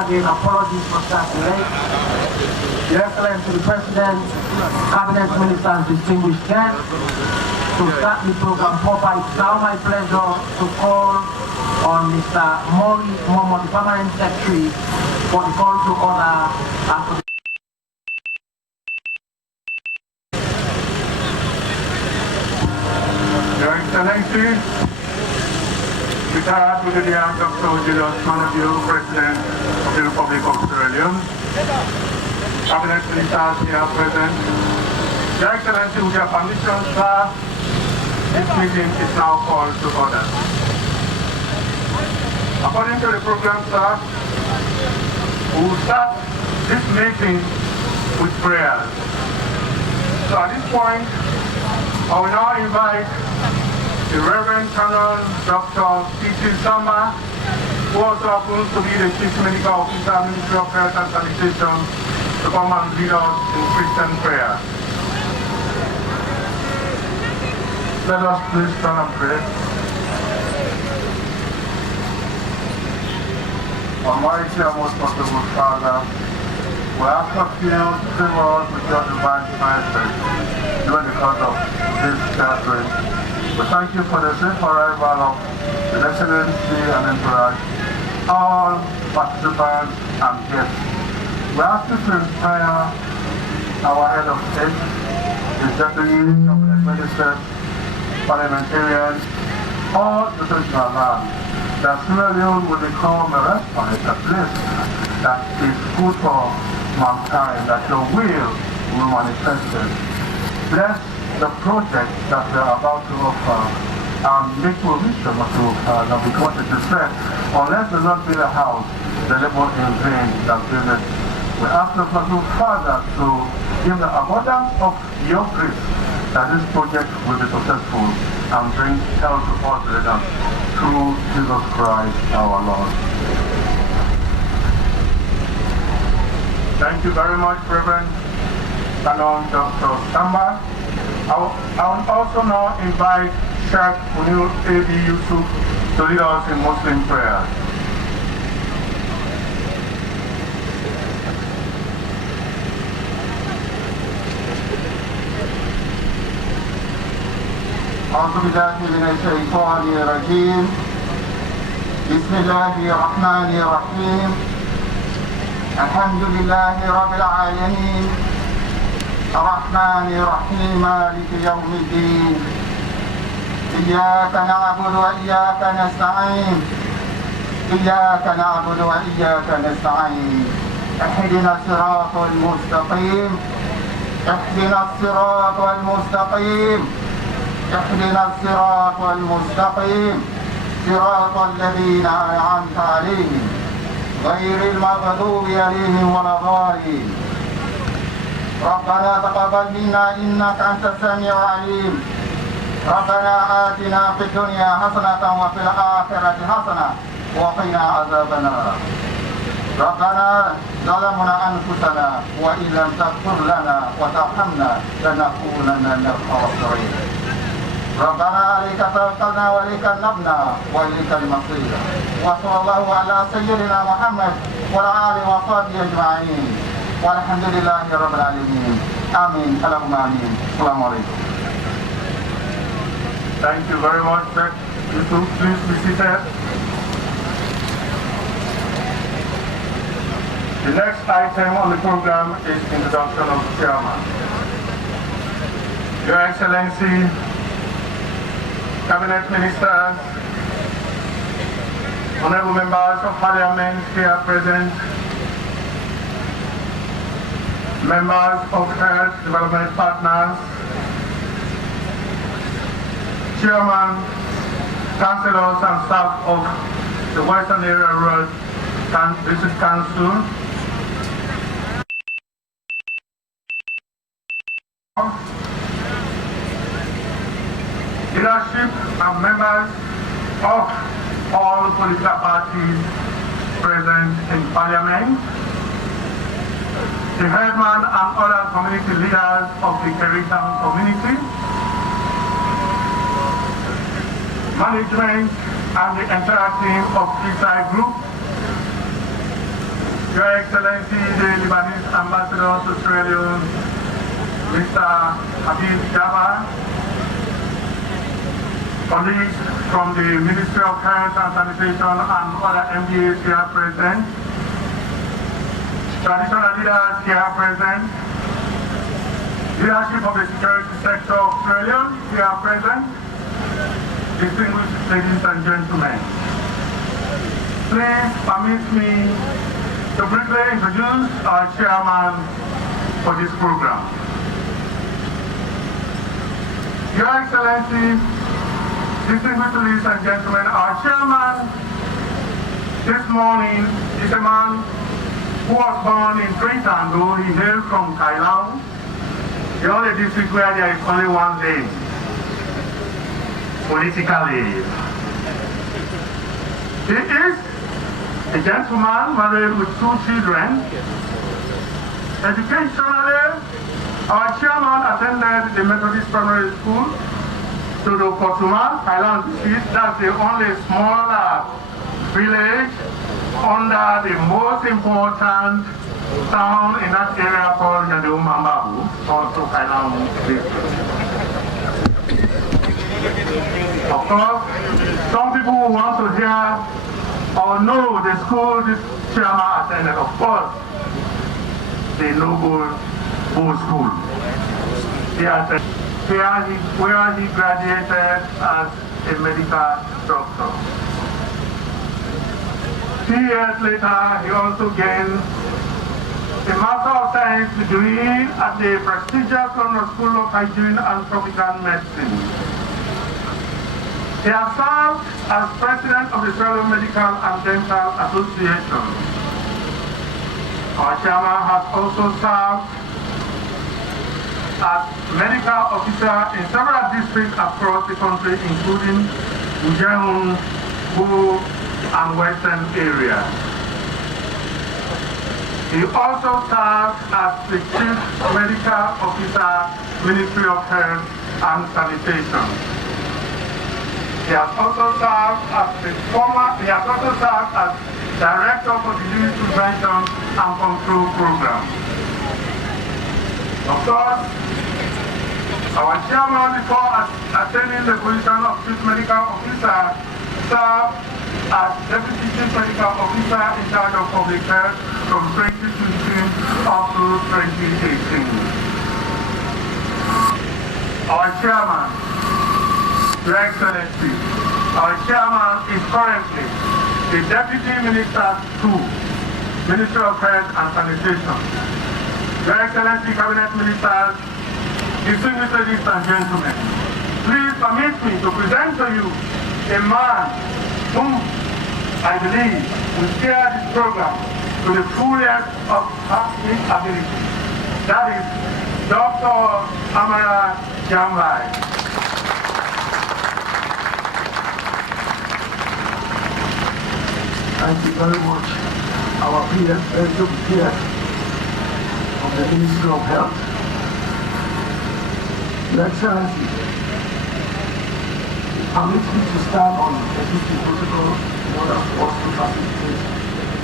again apologies for starting late. Your Excellency the President, Cabinet Ministers, distinguished guests, to start the program proper, it's now my pleasure to call on Mr. Maurice Momon, Permanent Secretary, for the call to order and for the Your Excellency, retired Brigadier Dr. Julius Manabio, President of the Republic of Sierra Leone, Cabinet Ministers here present. Your Excellency, with your permission, sir, this meeting is now called to order. According to the program, sir, we will start this meeting with prayers. So at this point, I will now invite the Reverend Colonel Dr. P.T. Samba, who also happens to be the Chief Medical Officer, Ministry of Health and Sanitation, to come and lead us in Christian prayer. Let us please stand and pray. Almighty and most possible Father, we ask of you to favor us with your divine presence during the course of this gathering. We thank you for the safe arrival of the Excellency and Emperor, all participants and guests. We ask you to inspire our head of state, the deputy cabinet ministers, parliamentarians, all the traditional land, that Sierra Leone will become a respite, a place that is good for mankind, that your will manifested. Bless the project that we are about to offer and make provision of the offer, because it is said, unless the Lord build a house, the labor in vain that build it. We ask the Father to give the abundance of your grace that this project will be successful and bring health to all citizens through Jesus Christ our Lord. Thank you very much, Reverend Canon Dr. Samba. I will also now invite Sheikh Munir A.B. Yusuf to lead us in Muslim prayer. أعوذ بالله من الشيطان الرجيم. بسم الله الرحمن الرحيم. الحمد لله رب العالمين. الرحمن الرحيم مالك يوم الدين. إياك نعبد وإياك نستعين. إياك نعبد وإياك نستعين. اهدنا الصراط المستقيم. اهدنا الصراط المستقيم. اهدنا الصراط المستقيم. صراط الذين أنعمت عليهم غير المغضوب عليهم ولا الضالين. ربنا تقبل منا إنك أنت السميع العليم. ربنا آتنا في الدنيا حسنة وفي الآخرة حسنة وقنا عذاب النار. ربنا ظلمنا أنفسنا وإن لم تغفر لنا وترحمنا لنكونن من الخاسرين. ربنا عليك توكلنا وإليك أنبنا وإليك المصير. وصلى الله على سيدنا محمد وعلى آله وصحبه أجمعين والحمد لله رب العالمين. آمين اللهم آمين. السلام عليكم. Thank you very much, sir. Yusuf, please be seated. The next item on the program is introduction of the chairman. Your Excellency, Cabinet Ministers, honorable members of Parliament here present, members of Health Development Partners, Chairman, Councillors and staff of the Western Area Rural District Council, leadership and members of all political parties present in Parliament, the headman and other community leaders of the Keritan community, management and the entire team of Kisai Group, Your Excellency, the Lebanese Ambassador to Sierra Leone, Mr. Habib Jabbar, colleagues from the Ministry of Health and Sanitation and other MDAs here present, traditional leaders here present, leadership of the security sector of Sierra Leone here present, distinguished ladies and gentlemen. Please permit me to briefly introduce our chairman for this program. Your Excellency, distinguished ladies and gentlemen, our chairman this morning is a man who was born in Trintango. He hails from Thailand, the only district where there is only one lane, politically. He is a gentleman married with 2 children. Educationally, our chairman attended the Methodist Primary School to the Kotuma, Thailand district. That's the only smaller village under the most important town in that area called Nyadumambabu, also Thailand district. Of course, some people who want to hear or know the school this chairman attended, of course, the Noble Bull School. Where he graduated as a medical doctor. 2 years later, he also gained a Master of Science degree at the prestigious London School of Hygiene and Tropical Medicine. He has served as president of the Sierra Leone Medical and Dental Association. Our chairman has also served as medical officer in several districts across the country, including Ujeun, Buru, and Western area. He also served as the Chief Medical Officer, Ministry of Health and Sanitation. He has also served as Director for Disease Prevention and Control Program. Of course, our chairman, before attaining the position of Chief Medical Officer, served as Deputy Chief Medical Officer in charge of public health from 2016 up to 2018. Our chairman, Your Excellency, our chairman is currently the Deputy Minister to Ministry of Health and Sanitation. Your Excellency, Cabinet Ministers, distinguished ladies and gentlemen, please permit me to present to you a man whom I believe will steer this program to the fullest of his ability. That is Dr. Amara Jambai. Thank you very much, our PS, PS of the Ministry of Health. Your Excellency, permit me to stand on existing protocol in order for us to facilitate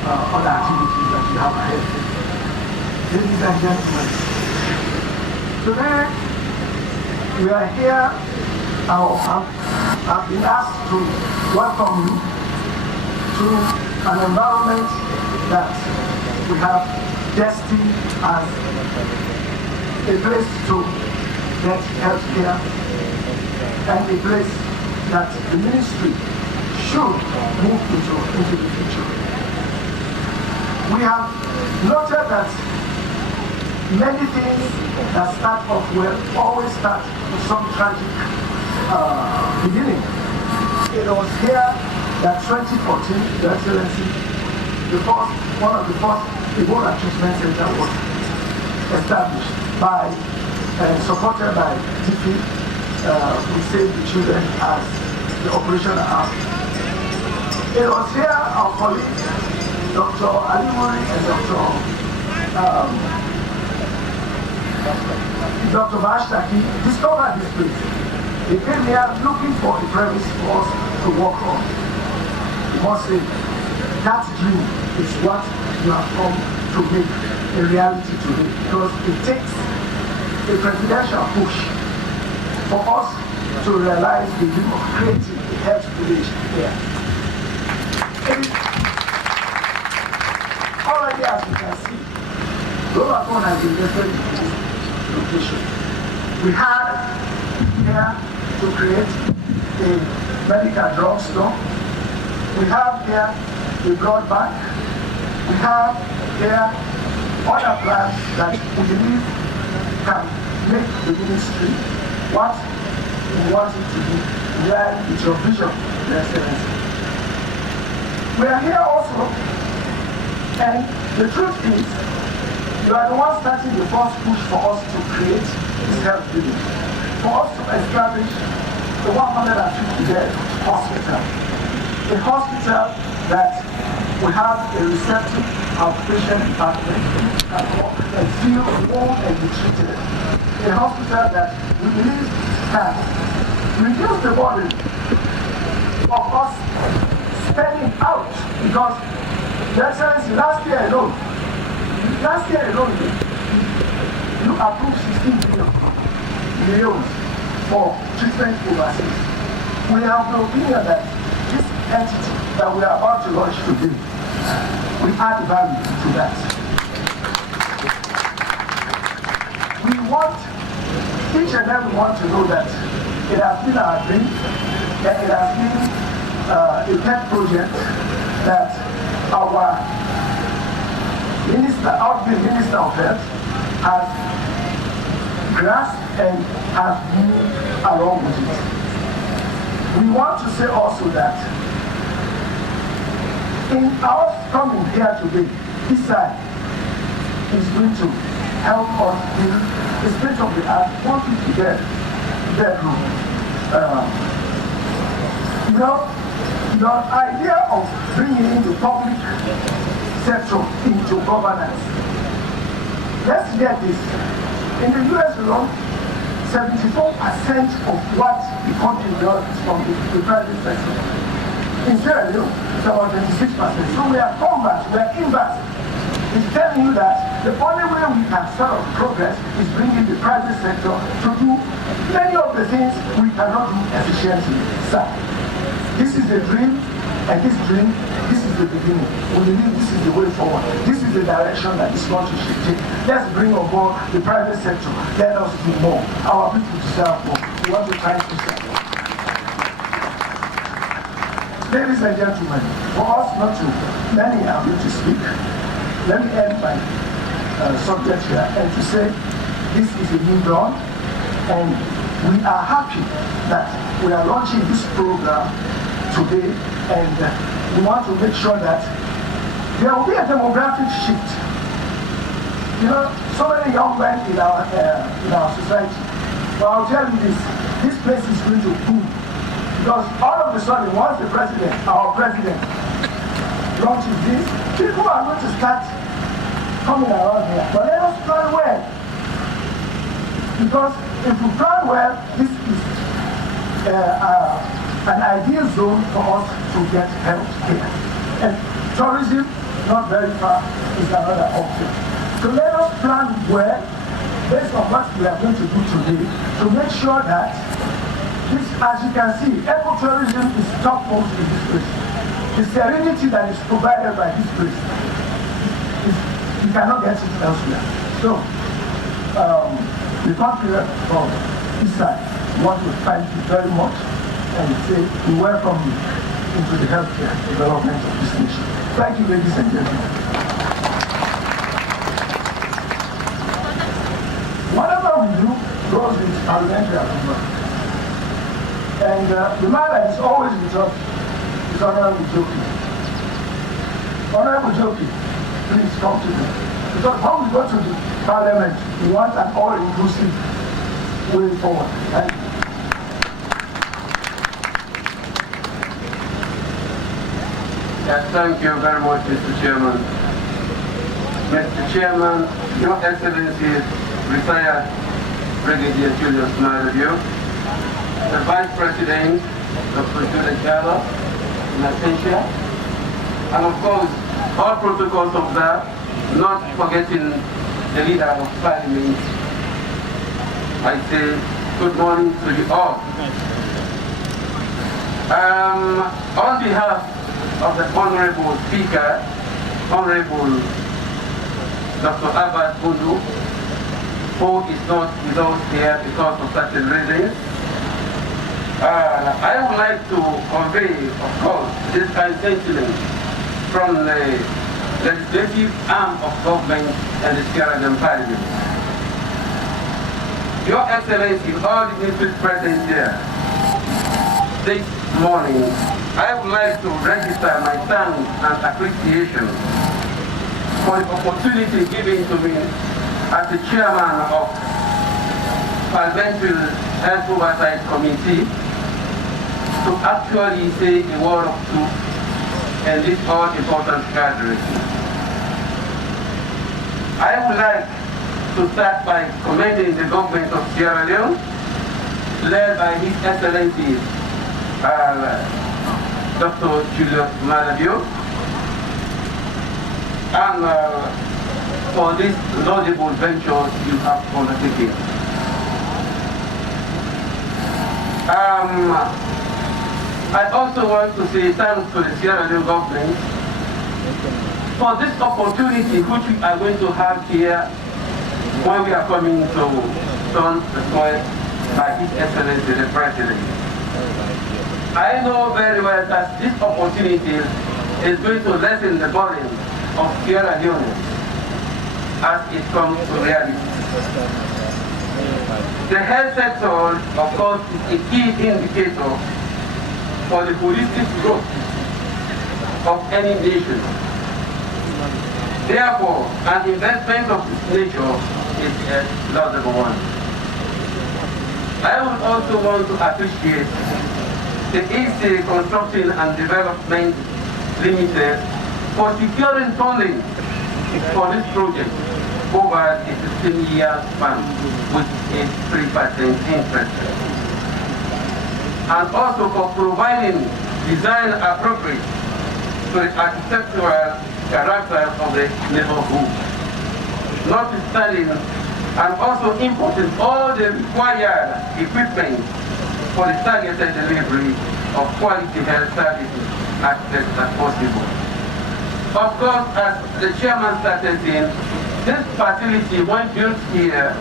other activities that we have ahead. Ladies and gentlemen, today we are here. I've been asked to welcome you to an environment that we have destined as a place to get health care and a place that the ministry should move into the future. We have noted that many things that start off well always start with some tragic beginning. It was here that 2014, Your Excellency, one of the first Ebola treatment centers was established by supported by DP. We Save the Children as the operational arm. It was here our colleagues, Dr. Ali Mori and Dr. Bashtaki, discovered this place. They came here looking for a premise for us to work on. We must say that dream is what you have come to make a reality today, because it takes a presidential push for us to realize the dream of creating a health village here. Already, as you can see, Vodafone has invested in this location. We had here to create a medical drugstore. We have here a blood bank. We have here other plans that we believe can make the ministry what we want it to be, where it's your vision, Your Excellency. We are here also, and the truth is, you are the one starting the first push for us to create this health village, for us to establish the 150-bed hospital, a hospital that will have a receptive outpatient department and feel warm and be treated, a hospital that we believe can reduce the burden of us spending out, because Your Excellency, last year alone, you approved 16 billion for treatment overseas. We have the opinion that this entity that we are about to launch today will add value to that. We want each and everyone to know that it has been our dream, that it has been a pet project that our outgoing Minister of Health has grasped and has moved along with it. We want to say also that in our coming here today, this side is going to help us build a state-of-the-art 150-bedroom. The idea of bringing in the public sector into governance. Let's get this. In the US alone, 74% of what the country does is from the private sector. In Sierra Leone, it's about 26%. So we are converse, we are inverse. It's telling you that the only way we can sort of progress is bringing the private sector to do many of the things we cannot do efficiently. So, this is the dream, and this dream, this is the beginning. We believe this is the way forward. This is the direction that this country should take. Let's bring on board the private sector. Let us do more. Our people deserve more. We want to try to serve more. Ladies and gentlemen, for us not to, many are going to speak. Let me end my subject here and to say this is a new dawn, and we are happy that we are launching this program today, and we want to make sure that there will be a demographic shift. You know, so many young men in our society. But I'll tell you this place is going to boom, because all of a sudden, once the president, our president, launches this, people are going to start coming around here. But let us plan well, because if we plan well, this is an ideal zone for us to get health care. And tourism, not very far, is another option. So let us plan well, based on what we are going to do today, to make sure that this, as you can see, ecotourism is topmost in this place. The serenity that is provided by this place, you cannot get it elsewhere. So, the country of this side, we want to thank you very much and say we welcome you into the healthcare development of this nation. Thank you, ladies and gentlemen. Whatever we do goes with parliamentary approval. And the man that is always with us is Honorable Joki. Honorable Joki, please come to me. Because when we go to the parliament, we want an all-inclusive way forward. Thank you. Yes, thank you very much, Mr. Chairman. Mr. Chairman, Your Excellency, retired Brigadier Julius Maravio, the Vice President, Dr. Julius Jala, in absentia, and of course, all protocols observed, not forgetting the leader of parliament. I say good morning to you all. On behalf of the Honorable Speaker, Honorable Dr. Albert Bundu, who is not with us here because of certain reasons, I would like to convey, of course, this kind of sentiment from the legislative arm of government and the Sierra Leone Parliament. Your Excellency, all the ministers present here this morning, I would like to register my thanks and appreciation for the opportunity given to me as the chairman of Parliamentary Health Oversight Committee to actually say a word of truth in this all-important gathering. I would like to start by commending the government of Sierra Leone, led by His Excellency Dr. Julius Maada, and for this laudable venture you have undertaken. I also want to say thanks to the Sierra Leone government for this opportunity which we are going to have here when we are coming to turn the soil by His Excellency the President. I know very well that this opportunity is going to lessen the burden of Sierra Leone as it comes to reality. The health sector, of course, is a key indicator for the holistic growth of any nation. Therefore, an investment of this nature is a laudable one. I would also want to appreciate the EC Construction and Development Limited for securing funding for this project over a 15-year span with a 3% interest. And also for providing design appropriate to the architectural character of the neighborhood, notwithstanding and also importing all the required equipment for the targeted delivery of quality health services as best as possible. Of course, as the chairman started saying, this facility, when built here,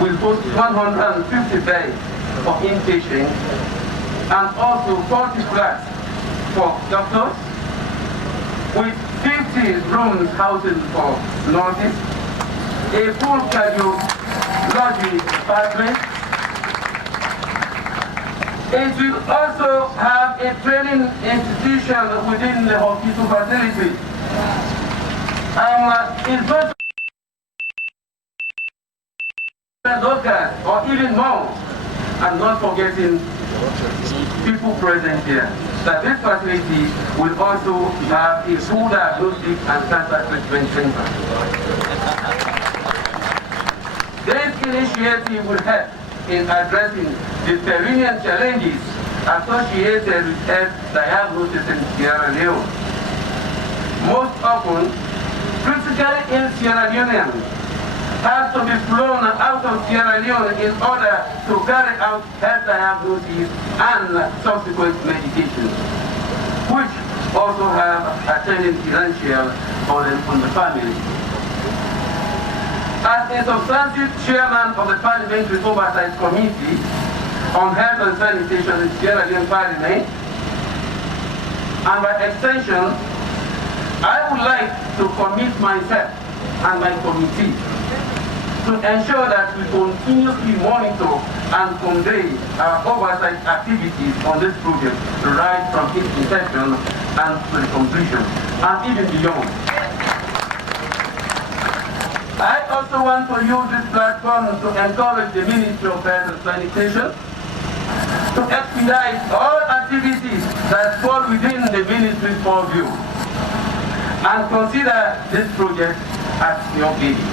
will host 150 beds for inpatients and also 40 flats for doctors, with 50 rooms housing for nurses, a full cardiology department. It will also have a training institution within the hospital facility. It's going to or even more, and not forgetting people present here, that this facility will also have a full diagnostic and cancer treatment center. This initiative will help in addressing the perennial challenges associated with health diagnosis in Sierra Leone. Most often, critically ill Sierra Leoneans have to be flown out of Sierra Leone in order to carry out health diagnoses and subsequent medication, which also have attendant financial burden on the family. As a substantive chairman of the Parliamentary Oversight Committee on Health and Sanitation in Sierra Leone Parliament, and by extension, I would like to commit myself and my committee to ensure that we continuously monitor and convey our oversight activities on this project right from its inception and to the completion, and even beyond. I also want to use this platform to encourage the Ministry of Health and Sanitation to expedite all activities that fall within the ministry's purview and consider this project as your baby.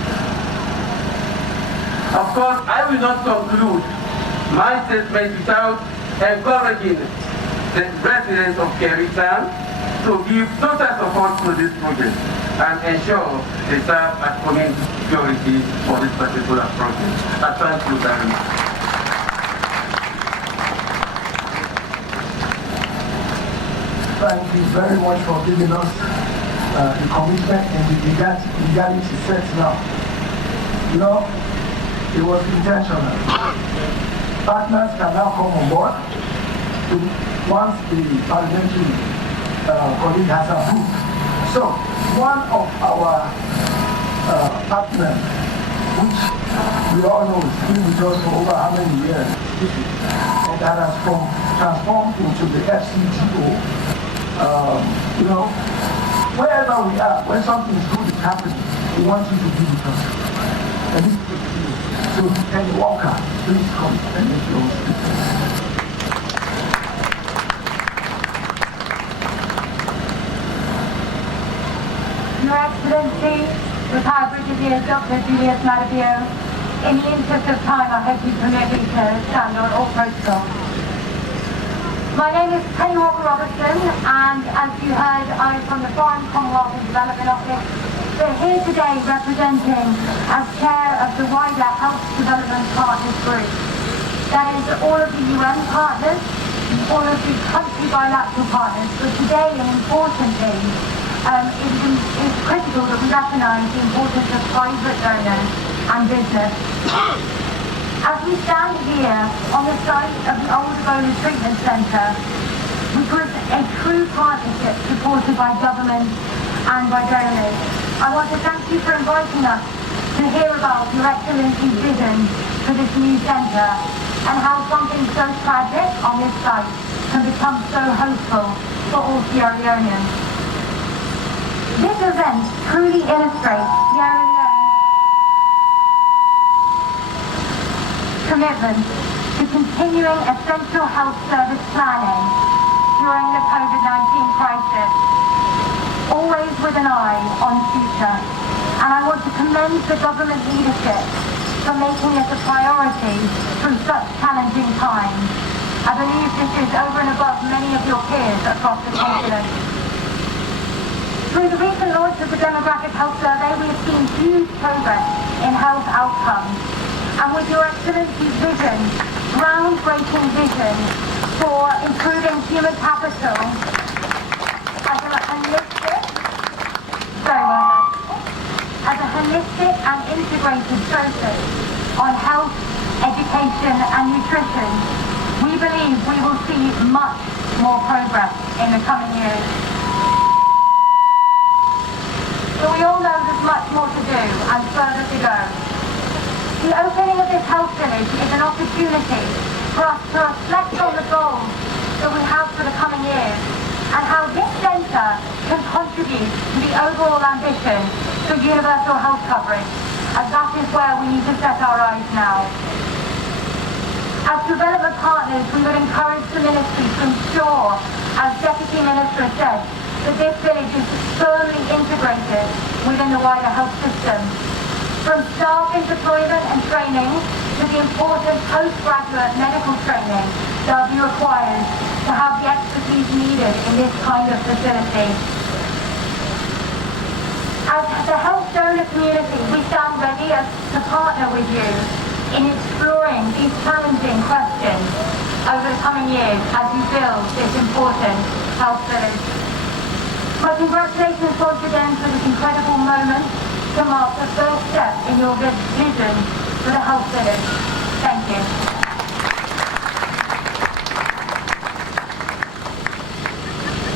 Of course, I will not conclude my statement without encouraging the residents of Kerry Town to give total support to this project and ensure they serve as community security for this particular project. I thank you very much. Thank you very much for giving us the commitment and the legality set now. You know, it was intentional. Partners can now come on board once the parliamentary colleague has approved. So, one of our partners, which we all know has been with us for over how many years, and that has transformed into the FCGO. You know, wherever we are, when something good is happening, we want you to be with us. And this is the key. So, Kenny Walker, please come and make your speech. Your Excellency, retired Brigadier Dr. Julius Madabio, in the interest of time, I hope you permit me to stand on all protocol. My name is Penny Walker Robertson, and as you heard, I'm from the Foreign Commonwealth and Development Office. We're here today representing as chair of the wider Health Development Partners Group. That is all of the UN partners, all of the country bilateral partners, but today, and importantly, it is critical that we recognise the importance of private donors and business. As we stand here on the site of the old Ebola Treatment Centre, which was a true partnership supported by government and by donors, I want to thank you for inviting us to hear about Your Excellency's vision for this new centre and how something so tragic on this site can become so hopeful for all Sierra Leoneans. This event truly illustrates Sierra Leone's commitment to continuing essential health service planning during the COVID-19 crisis, always with an eye on the future. And I want to commend the government leadership for making this a priority through such challenging times. I believe this is over and above many of your peers across the continent. Through the recent launch of the Demographic Health Survey, we have seen huge progress in health outcomes. And with Your Excellency's vision, groundbreaking vision for improving human capital as a holistic and integrated focus on health, education and nutrition, we believe we will see much more progress in the coming years. But we all know there's much more to do and further to go. The opening of this health village is an opportunity for us to reflect on the goals that we have for the coming years and how this centre can contribute to the overall ambition for universal health coverage, as that is where we need to set our eyes now. As development partners, we would encourage the Ministry to ensure, as Deputy Minister said, that this village is firmly integrated within the wider health system. From staff in deployment and training to the important postgraduate medical training that will be required to have the expertise needed in this kind of facility. As the health donor community, we stand ready to partner with you in exploring these challenging questions over the coming years as you build this important health village. My congratulations once again for this incredible moment to mark the first step in your vision for the health village. Thank you.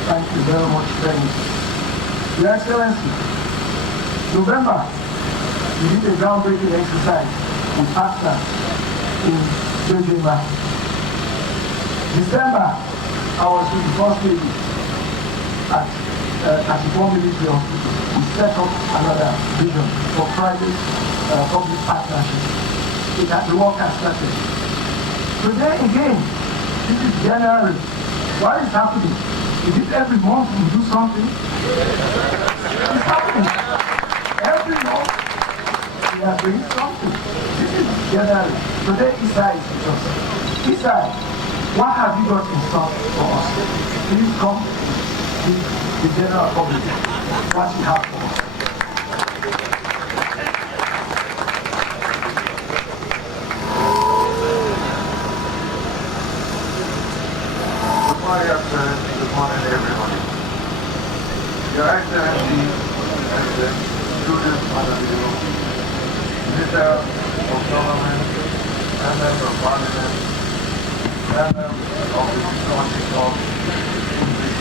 Thank you very much, Penny. Your Excellency, November, we did a groundbreaking exercise with partners in Jojima. December, I was with the first lady at 34 Military Hospital. We set up another vision for private-public partnership. The work has started. Today again, this is January. What is happening? Is it every month we do something? It's happening. Every month we are doing something. This is January. Today Isai is with us. Isai, what have you got in store for us? Please come. the general public what she has for us. Good morning, President. Good morning, everybody. Your Excellency, President Julius Malabio, Minister of Government, Members of Parliament, Members of the Council of English,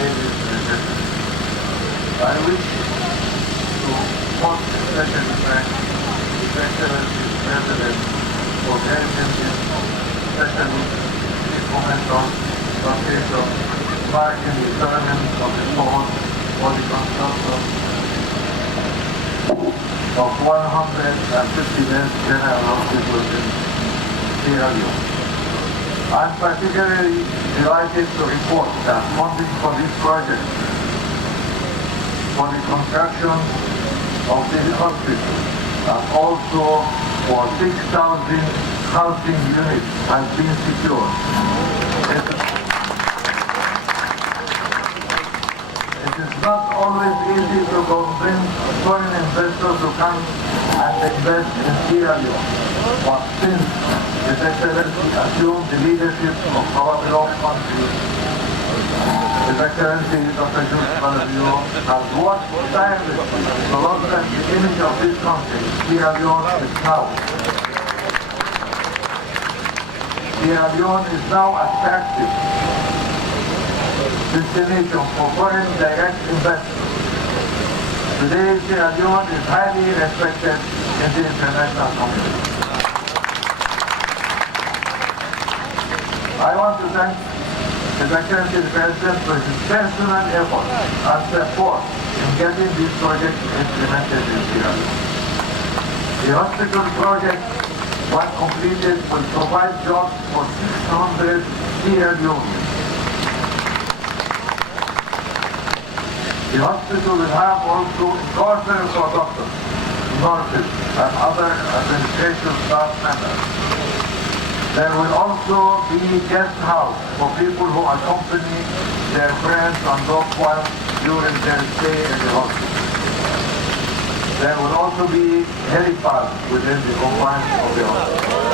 ladies and gentlemen. I wish to most especially thank His Excellency President for dedicating especially this momentum occasion marking the tournament of the sport for the construction of 150 less general hospitals in Sierra Leone. I'm particularly delighted to report that funding for this project for the construction of the hospital and also for 6,000 housing units has been secured. It is not always easy to convince foreign investors to come and invest in Sierra Leone, but since His Excellency assumed the leadership of our beloved country, His Excellency Dr. Julius Malabio has worked tirelessly to look at the image of this country. Sierra Leone is now. Sierra Leone is now attractive destination for foreign direct investment. Today, Sierra Leone is highly respected in the international community. I want to thank His Excellency the President for his personal effort and support in getting this project implemented in Sierra Leone. The hospital project, when completed, will provide jobs for 600 Sierra Leoneans. The hospital will have also quarters for doctors, nurses, and other administration staff members. There will also be guest house for people who accompany their friends and loved ones during their stay in the hospital. There will also be helipad within the confines of the hospital.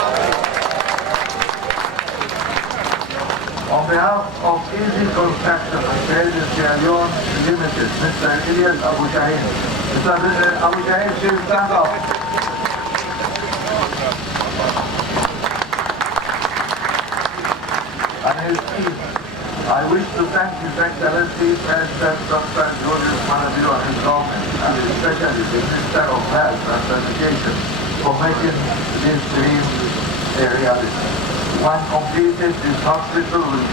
On behalf of Easy Construction and Trade in Sierra Leone Limited, Mr. Ilyas Abu Shaheen. Mr. Abu Shaheen, please stand up. And his team. I wish to thank His Excellency President Dr. Julius Malabio and his government, and especially the Minister of Health and Education, for making this dream a reality. When completed, this hospital will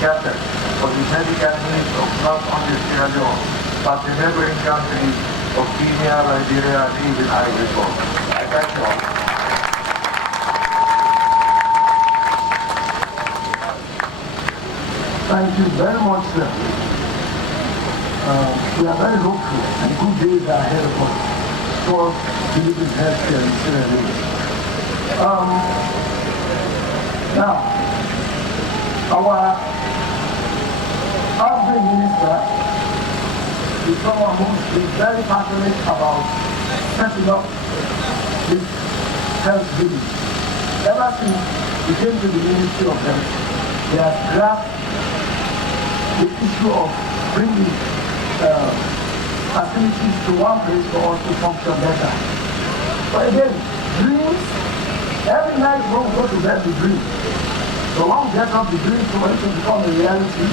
cater for the medical needs of not only Sierra Leone, but the neighboring countries of Kenya, Liberia, and even Ivory Coast. I thank you all. Thank you very much, sir. We are very hopeful and good days are ahead of us for delivering healthcare in Sierra Leone. Now, our outgoing minister is someone who is very passionate about setting up this health village. Ever since he came to the Ministry of Health, he has grasped the issue of bringing facilities to one place for us to function better. But again, dreams, every night when we go to bed we dream. So when we get up the dream for it to become a reality,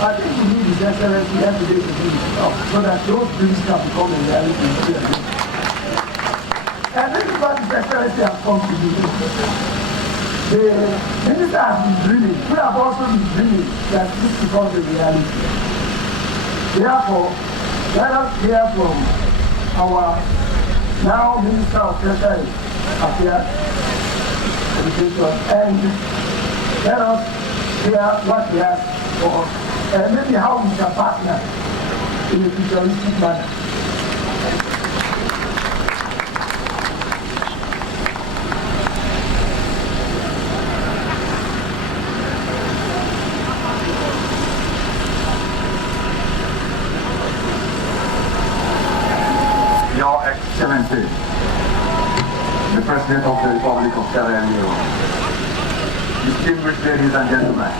I think we need His Excellency every day to do it so that those dreams can become a reality instead of it. And this is what His Excellency has come to do. The minister has been dreaming. We have also been dreaming that this becomes a reality. Therefore, let us hear from our now Minister of Treasury Affairs, Education, and let us hear what he has for us, and maybe how we can partner in a futuristic manner. President of the Republic of Sierra Leone, distinguished ladies and gentlemen,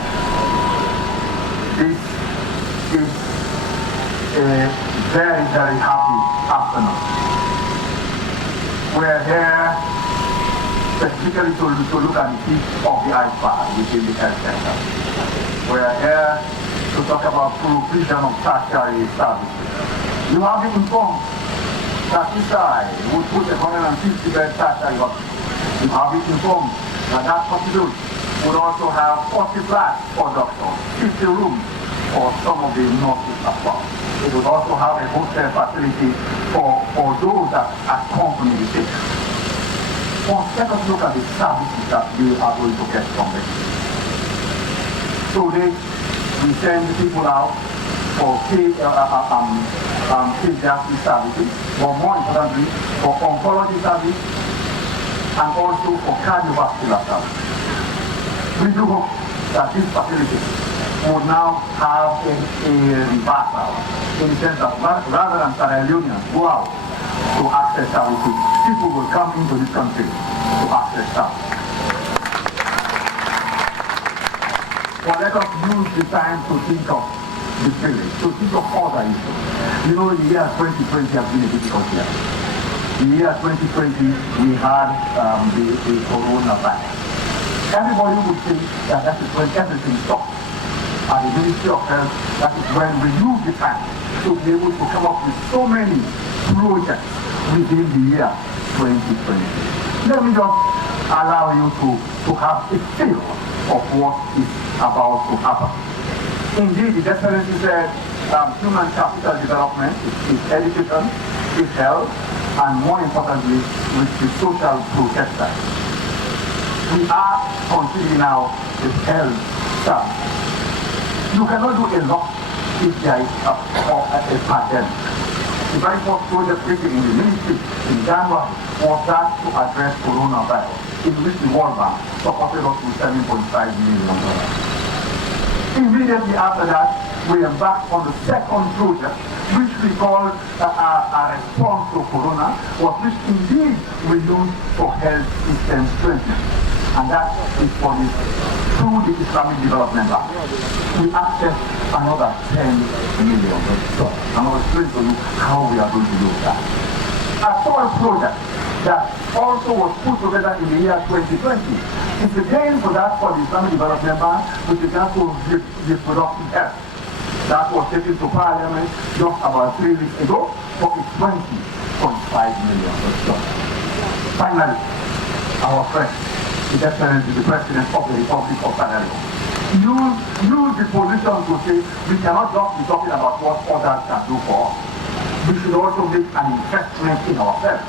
this is a very, very happy afternoon. We're here specifically to look at the tip of the iceberg within the health sector. We're here to talk about provision of tertiary services. You have been informed that Israel would put 150-bed tertiary hospital. You have been informed that that hospital would also have 40 flats for doctors, 50 rooms for some of the nurses as well. It would also have a hostel facility for those that accompany the patient. But let us look at the services that we are going to get from it. Today, we send people out for pediatric services, but more importantly, for oncology service and also for cardiovascular service. We do hope that this facility will now have a reversal in the sense that rather than Sierra Leoneans go out to access services, people will come into this country to access services. But let us use the time to think of the village, to think of other issues. You know, the year 2020 has been a difficult year. The year 2020, we had the coronavirus. Everybody would think that is when everything stopped. At the Ministry of Health, that is when we use the time to be able to come up with so many projects within the year 2020. Let me just allow you to have a feel of what is about to happen. Indeed, the Excellency said human capital development is education, is health, and more importantly, with the social protection. We are considering now the health service. You cannot do a lot if there is a pandemic. The very first project written in the ministry in January was that to address coronavirus, in which the World Bank supported us with $7.5 million. Immediately after that, we embarked on the second project, which we called a response to corona, which indeed we use for health system strengthening. And that is for through the Islamic Development Bank. We access another $10 million. And I'll explain to you how we are going to use that. A third project that also was put together in the year 2020 is again for that for the Islamic Development Bank, which is also reproductive health. That was taken to Parliament just about 3 weeks ago for $20.5 million. Finally, our friend, His Excellency, the President of the Republic of Sierra Leone, use the position to say we cannot just be talking about what others can do for us. We should also make an investment in ourselves.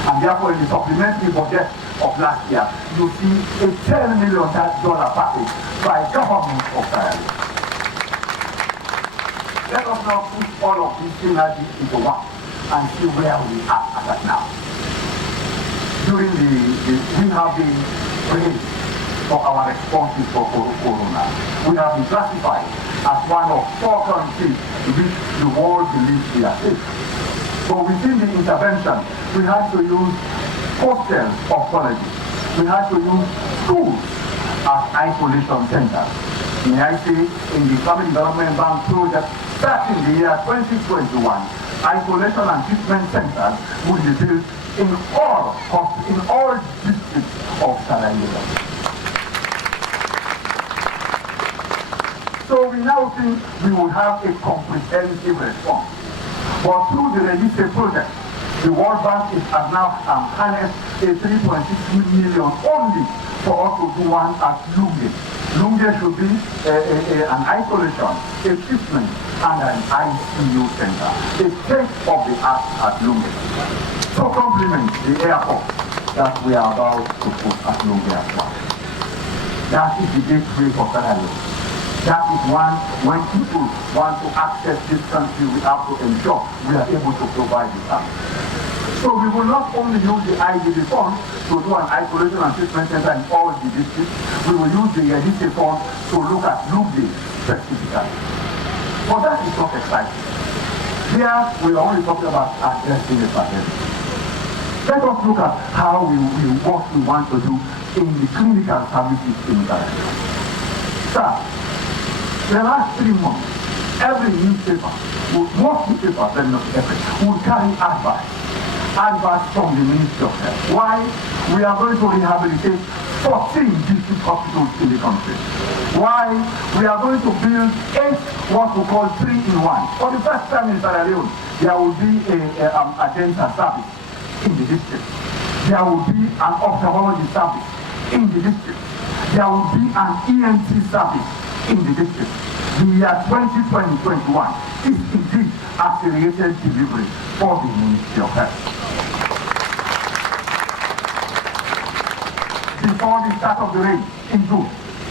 And therefore, in the supplementary budget of last year, you see a $10 million package by government of Sierra Leone. Let us now put all of these synergies into one and see where we are at that now. During we have been praised for our responses for corona. We have been classified as one of 4 countries which the world believes we are safe. So within the intervention, we had to use hostels of colleges. We had to use schools as isolation centers. May I say, in the Family Development Bank project, starting the year 2021, isolation and treatment centers will be built in all districts of Sierra Leone. So we now think we will have a comprehensive response. But through the Release project, the World Bank has now harnessed a $3.6 million only for us to do one at Lunge. Lunge should be an isolation, a treatment, and an ICU center, a state of the art at Lunge. To complement the airport that we are about to put at Lunge as well. That is the gateway for Sierra Leone. That is one, when people want to access this country, we have to ensure we are able to provide the service. So we will not only use the IDB funds to do an isolation and treatment center in all the districts, we will use the EDC funds to look at Lunge specifically. But that is not exciting. Here, we are only talking about addressing the pandemic. Let us look at how what we want to do in the clinical services in Ghana. Sir, the last 3 months, every newspaper, most newspapers, then not every, would carry advice from the Ministry of Health. Why? We are going to rehabilitate 14 district hospitals in the country. Why? We are going to build 8 what we call 3-in-1. For the first time in Sierra Leone, there will be a dental service in the district. There will be an ophthalmology service in the district. There will be an ENT service in the district. The year 2020-21 is indeed accelerated delivery for the Ministry of Health. Before the start of the rain in June,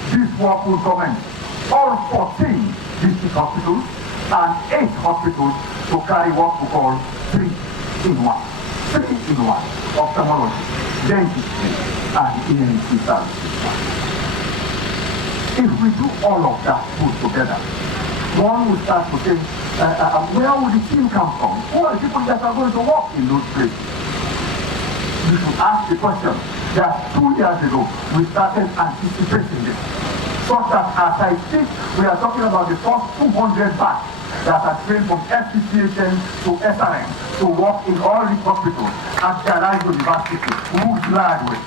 this work will commence. All 14 district hospitals and 8 hospitals to carry what we call 3-in-1. 3-in-1, ophthalmology, dentistry, and ENT services. If we do all of that put together, one will start to say, where will the team come from? Who are the people that are going to work in those places? You should ask the question that 2 years ago, we started anticipating this. So that as I speak, we are talking about the first 200 batch that are trained from FCCHN to SRM to work in all these hospitals at Ghana University, who graduate.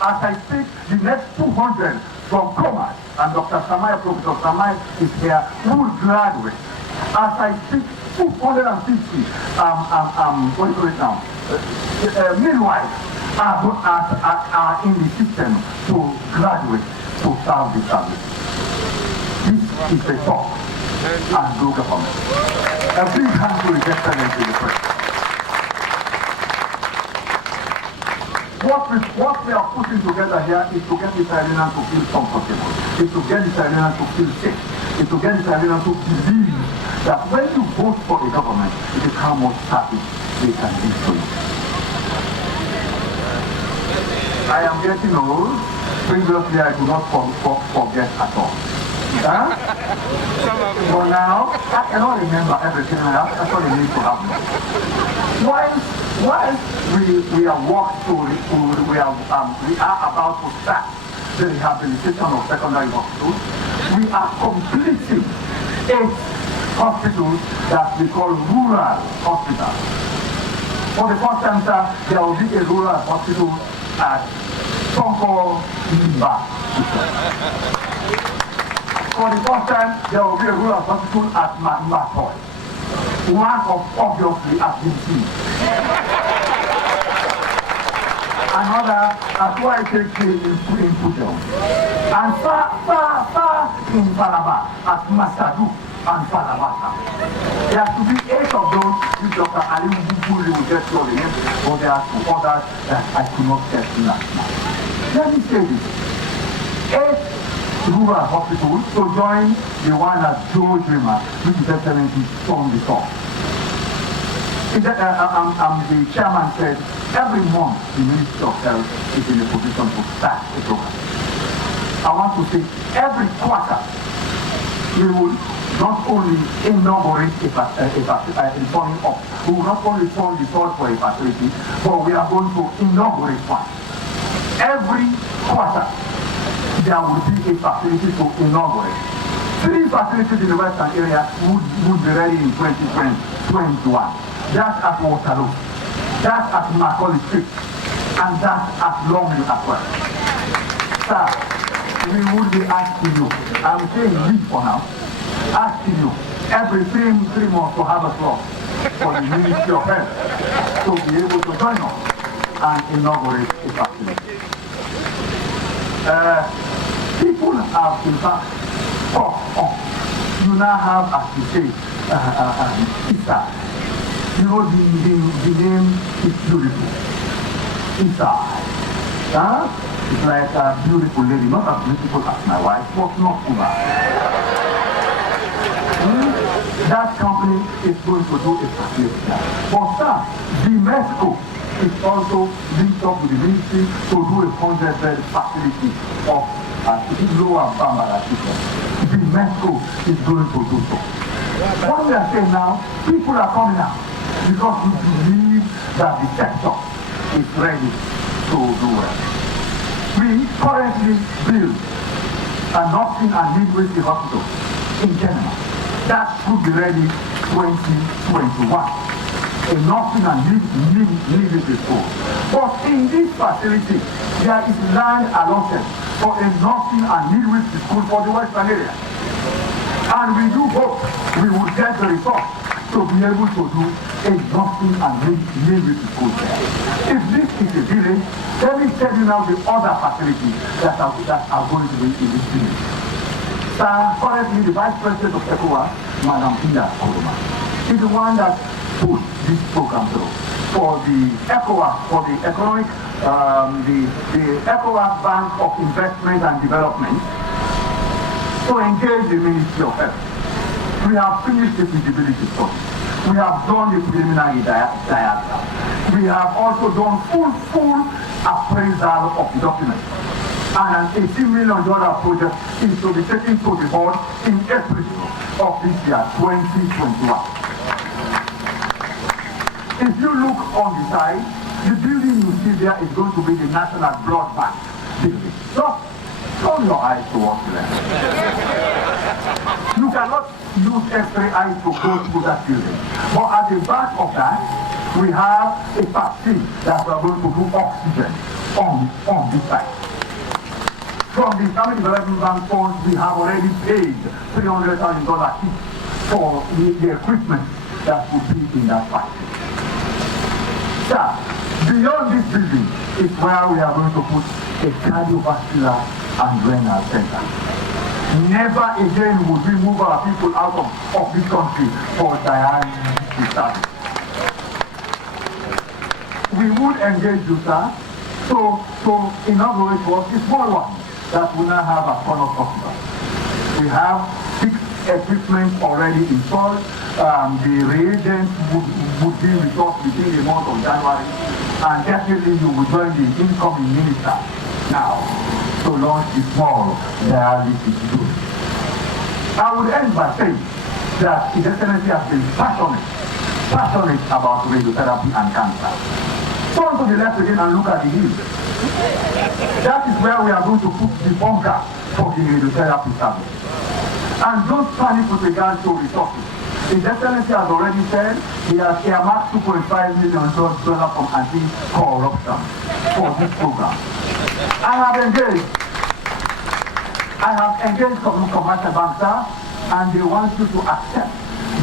As I speak, the next 200 from Comas, and Dr. Samai, Professor Samai is here, who will graduate. As I speak, 250 midwives are in the system to graduate to serve the service. This is a talk and no government. A big hand to His Excellency the President. What we are putting together here is to get the Sierra to feel comfortable, is to get the Sierra to feel safe, is to get the Sierra to believe that when you vote for a government, it is how much service they can give to you. I am getting old. Previously, I do not forget at all. Huh? But now, I cannot remember everything. I actually need to have more. Once we are we are about to start the rehabilitation of secondary hospitals, we are completing 8 hospitals that we call rural hospitals. For the first time, sir, there will be a rural hospital at Sonko Nimba. For the first time, there will be a rural hospital at Matoy. One of obviously at DC. Another at YKK in Pujol. And far in Falaba at Masadu and Falabata. There have to be 8 of those which Dr. Ali Mbuli will get your name, but there are 2 others that I could not get last night. Let me say this. 8 rural hospitals to join the one at Joe Dreamer, which is excellency from the top. The chairman said every month the Ministry of Health is in a position to start a program. I want to say every quarter we will not only inaugurate we will not only form the soil for a facility, but we are going to inaugurate one. Every quarter there will be a facility to inaugurate. 3 facilities in the western area would be ready in 2021. That's at Waterloo, that's at Macaulay Street, and that's at Longview as well. Sir, we would be asking you, I'm saying we for now, asking you every 3 months to have a slot for the Ministry of Health to be able to join us and inaugurate a facility. People have in fact talked of, you now have, as you say, Isa. You know, the name is beautiful. Isa. It's like a beautiful lady, not as beautiful as my wife, but not too bad. That company is going to do a facility. But sir, the Mexico is also linked up with the ministry to do a 100-bed facility of Lower Bambara. The Mexico is going to do so. What we are saying now, people are coming out because we believe that the sector is ready to do well. We currently build a nursing and midwifery hospital in Geneva. That should be ready 2021. A nursing and midwifery school. But in this facility, there is land allotted for a nursing and midwifery school for the Western area. And we do hope we will get the resource to be able to do a nursing and midwifery school there. If this is a village, let me tell you now the other facilities that are going to be in this village. Currently, the Vice President of ECOWAS, Madam Ida Koroma, is the one that pushed this program through for the ECOWAS, for the economic, the ECOWAS Bank of Investment and Development to engage the Ministry of Health. We have finished the feasibility study. We have done the preliminary diagram. We have also done full appraisal of the document. And an $18 million project is to be taken to the board in April of this year, 2021. If you look on the side, the building you see there is going to be the National Blood Bank building. Just turn your eyes towards the left. You cannot use X-ray eyes to go through that building. But at the back of that, we have a factory that we are going to do oxygen on this side. From the Family Development Bank funds, we have already paid $300,000 each for the equipment that will be in that factory. So, beyond this building is where we are going to put a cardiovascular and renal center. Never again would we move our people out of this country for dialysis service. We would engage you, sir, to inaugurate for us a small one that will now have a corner hospital. We have 6 equipment already installed. The reagents would be with us within the month of January, and definitely you will join the incoming minister now to launch the small dialysis unit. I would end by saying that His Excellency has been passionate about radiotherapy and cancer. Turn to the left again and look at the hill. That is where we are going to put the bunker for the radiotherapy service. And don't panic with regard to resources. His Excellency has already said he has earmarked $2.5 million from anti-corruption for this program. I have engaged commercial bankers, and they want you to accept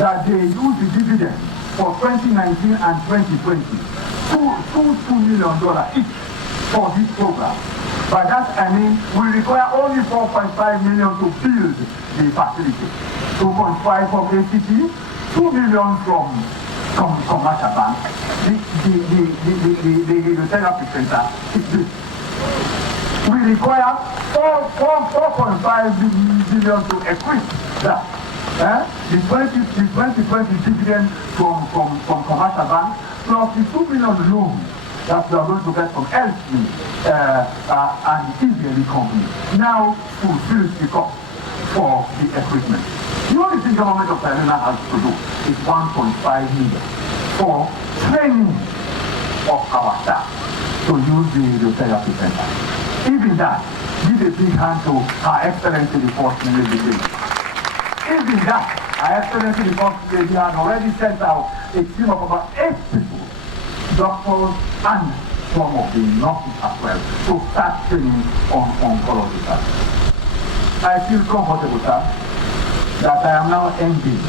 that they use the dividend for 2019 and 2020, $2 million each for this program. By that I mean we require only $4.5 million to build the facility. 2.5 from ACT, 2 million from commercial bank. The radiotherapy center is this. We require 4.5 billion to equip that. The 2020 dividend from commercial bank plus the 2 million loan that we are going to get from LC and Israeli company now fulfills the cost for the equipment. The only thing government of Sierra Leone has to do is 1.5 million for training of our staff to use the radiotherapy center. Even that, give a big hand to Her Excellency the First Lady. Even that, Her Excellency the First Lady had already sent out a team of about 8 people, doctors and some of the nurses as well, to start training on oncology. I feel comfortable, sir, that I am now ending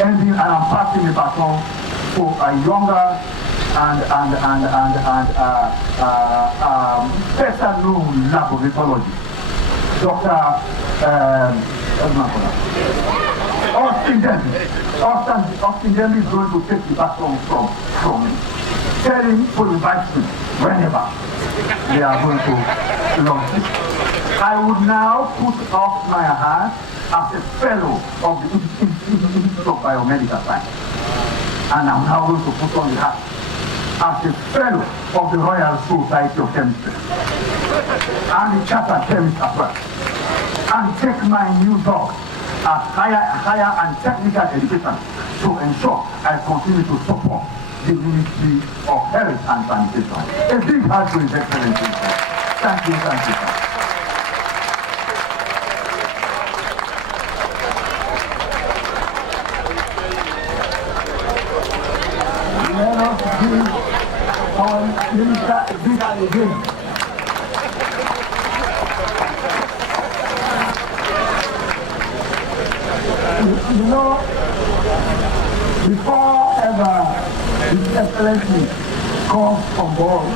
and I'm passing the baton to a younger and better known laboratologist, Dr. Austin Demi is going to take the baton from me. Tell him to invite me whenever they are going to launch it. I would now put off my hat as a fellow of the Institute of Biomedical Science. And I'm now going to put on the hat as a fellow of the Royal Society of Chemistry and the Chartered Chemist as well. And take my new job as higher and technical education to ensure I continue to support the Ministry of Health and Sanitation. A big hand to His Excellency. Thank you, sir. Let us give our minister a big hand again. You know, before ever His Excellency comes on board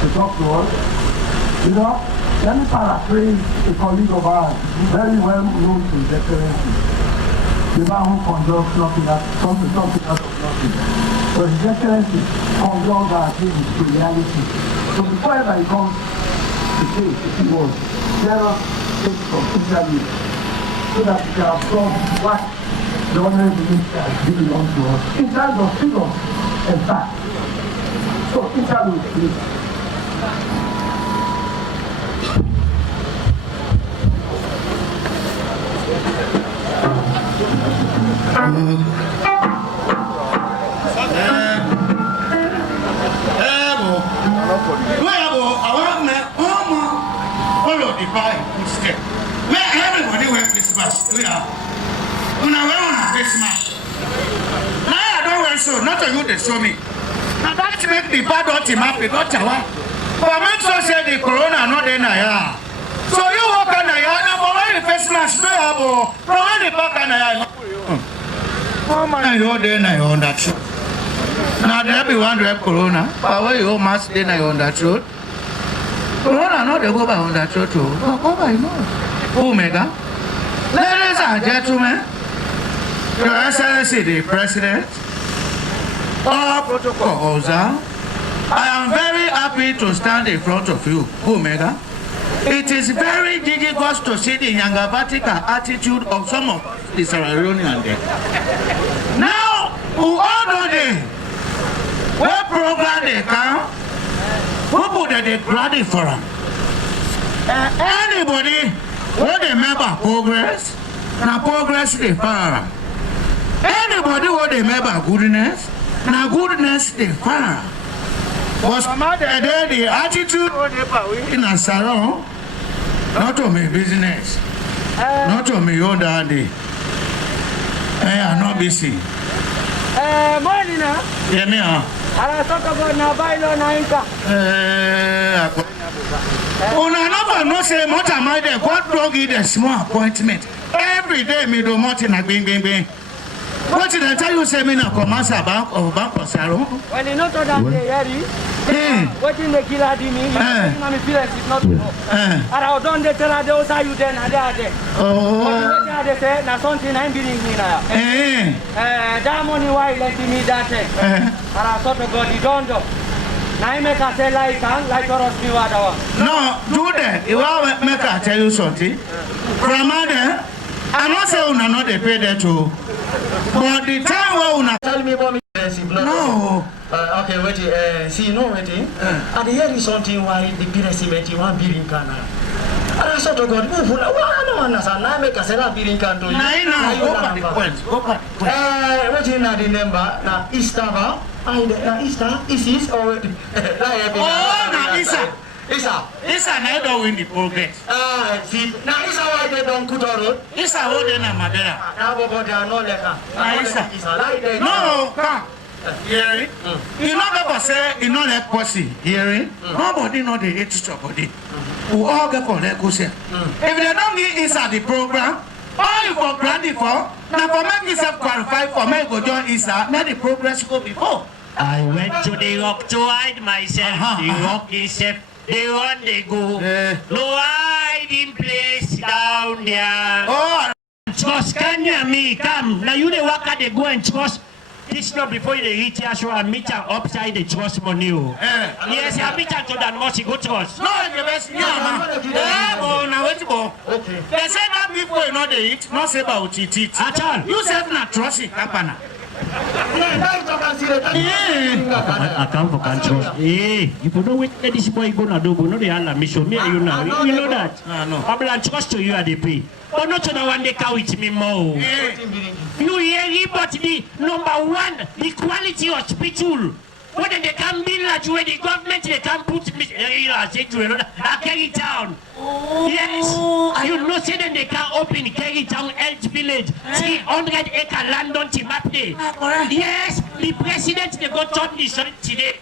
to talk to us, you know, let me paraphrase a colleague of ours, very well known to His Excellency, the man who conducts something out of nothing. But His Excellency conducts our things to reality. So before ever he comes to say he was, let us take some interview so that we can absorb what the honorable minister has given unto us in terms of figures and facts. So interview, please. Everybody wear Christmas. When I wear on Christmas. Now I don't wear so, not to you they show me. Now that make the bad out him up, not a one. But make sure say the corona not in a so you walk on a yard, now for the face mask, no abo. From any back on a yard. Oh my, you're there now on that show. Now there be one rep corona. But where you mask then I on that road. Corona not the go by on that road too. Go by no. Omega. Ladies and gentlemen, Your Excellency the President, all protocols are. I am very happy to stand in front of you, Omega. It is very difficult to see the Yangabatica attitude of some of the Sierra Leoneans there. Now, who all know they, what program they come, who put they grade for them? Anybody who they member progress, now progress they fire. Anybody who they member goodness, now goodness they fire. Was the attitude in a salon, not to me business, not to me own daddy. I am not busy. Morning, Yeah, me. I talk about now by law Una never know say what am I there? God dog it a small appointment. Every day me do mountain a bing. What did I tell you say me na commerce bank of Bank of Saro? when you not that they what in the killer di me, my feelings is not enough. And I don't tell they also you then and there. Oh, they say now something I'm being me now. That money why let me that and I thought about the don't do. Now I make a say like us be what no, do that. You want make I tell you something? Grandmother, I'm not saying una not they pay there too. But the time where una tell me about me. no. Okay, wait. See, no waiting. And here is something why the PRC you want being Ghana. And I saw to God, move. I make a seller being Ghana. Go back the point. Waiting na the number na Istava. Na Ista, Isis or na Isa. Isa na do win the progress. See, na Isa why they don't cut road. Isa hold na Madera. Na bobo they are not leka. Na Isa. No, come. Hearing? You know never say you know like pussy. Hearing? Nobody know the hate somebody. We all get for that question. If they don't give Isa the program, all you for granted for, now for make yourself qualify for me go join Isa, let the progress go before. I went to the rock to hide myself. The rock itself, they want they go. No hiding place down there. Oh, trust Kenya me, come. Now you the worker they go and trust. This not before they reach here, so I meet her upside the trust money. Yes, I meet her to that much go trust. no, the best. Oh, now wait go. Okay. They say that people you know they eat, not say about it. At all. You said not trust it, Kapana. I come for control. Hey, you know what this boy gonna do? No, they are mission. Me, you know. You know that. No. I will trust to you at the pay. But not to the one they can with me more. You hear but the number one, the quality hospital. When they can build that way, the government they can put me carry town. Yes, you know, say then they can open carry town Health Village, 300-acre land on Timapde. Yes, the president they got on this today.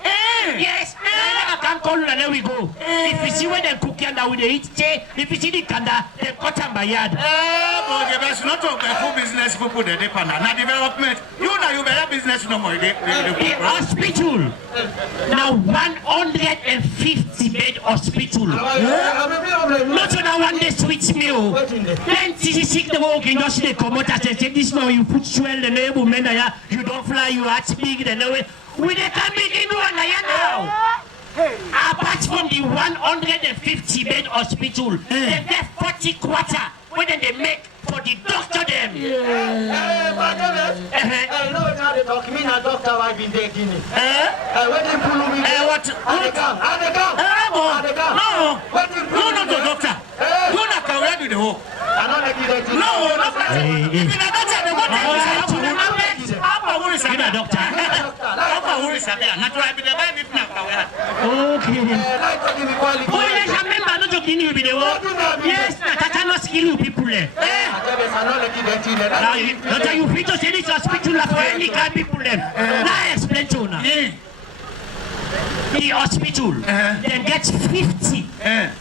Yes, I can call you and there we go. If you see where they cook and with the eat, if you see the kanda, they cut them by yard. But the best not talk about business people they depend on. Now development, you know you better business no more. Hospital. Now 150 bed hospital. Not on one day switch meal. Then sick the work in just the commuters and say this now you put swell the neighbor men you don't fly you heart big the way. We they can begin one now. Apart from the 150 bed hospital, they get 40 quarter when they make for the doctor them. I know how they talk. Me and doctor I've been taking it. When they pull me, what? No, doctor. You not aware of the whole. No, yes, I cannot skill you people. Now you fit to say this hospital for any kind of people. Now explain to you. The hospital then gets 50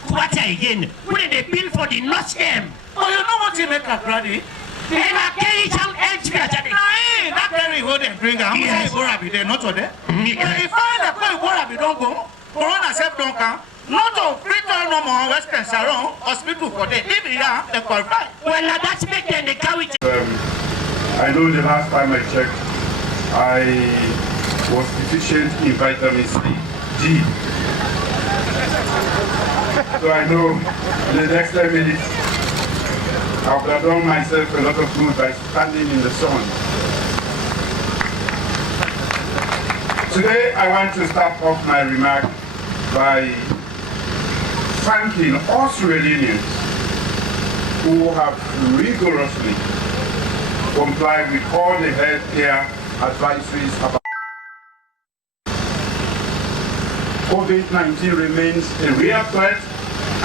quarter again. When they bill for the nurse them. Oh, you know what you make a bloody? They carry some health care. That very good and bring a Ebola there, not there. If I Ebola don't go, Corona self don't come. Not to Britain no more Western Salon hospital for the Ibria, they qualify. Well, that's make them the carry. I know the last time I checked, I was deficient in vitamin D. So I know in the next 10 minutes, I would have done myself a lot of good by standing in the sun. Today, I want to start off my remark by thanking all Sierra Leoneans who have rigorously complied with all the healthcare advisories about COVID-19 remains a real threat,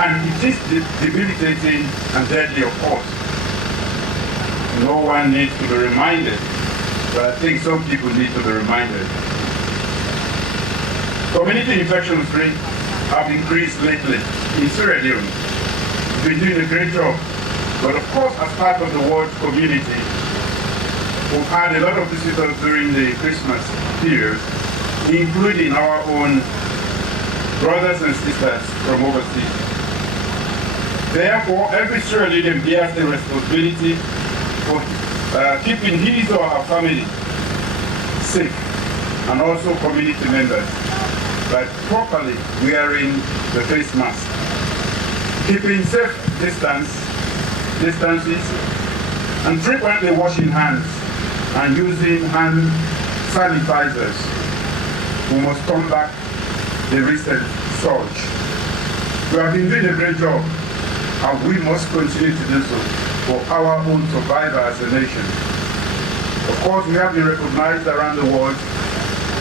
and it is debilitating and deadly, of course. No one needs to be reminded, but I think some people need to be reminded. Community infection rates have increased lately in Sierra Leone. We've been doing a great job, but of course, as part of the world community, we've had a lot of visitors during the Christmas period, including our own brothers and sisters from overseas. Therefore, every Sierra Leonean bears the responsibility for keeping his or her family safe, and also community members, by properly wearing the face mask, keeping safe distances, and frequently washing hands, and using hand sanitizers. We must turn back the recent surge. We have been doing a great job, and we must continue to do so for our own survival as a nation. Of course, we have been recognized around the world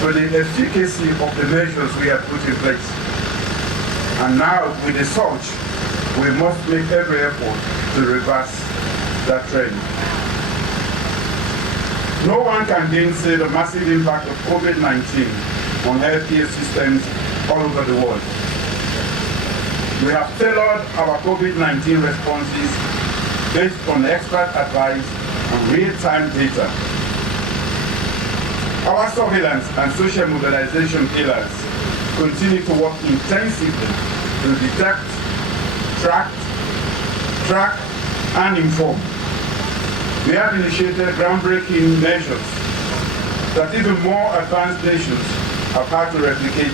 for the efficacy of the measures we have put in place. And now, with the surge, we must make every effort to reverse that trend. No one can gainsay the massive impact of COVID-19 on healthcare systems all over the world. We have tailored our COVID-19 responses based on expert advice and real-time data. Our surveillance and social mobilization pillars continue to work intensively to detect, track, and inform. We have initiated groundbreaking measures that even more advanced nations have had to replicate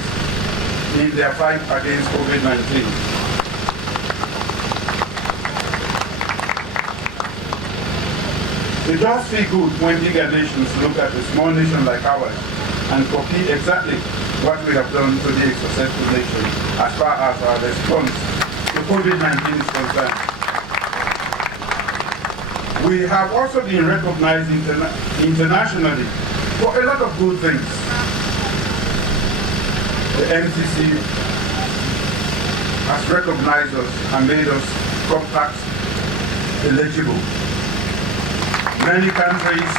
in their fight against COVID-19. It does feel good when bigger nations look at a small nation like ours and copy exactly what we have done to be a successful nation as far as our response to COVID-19 is concerned. We have also been recognized internationally for a lot of good things. The MCC has recognized us and made us compact eligible. Many countries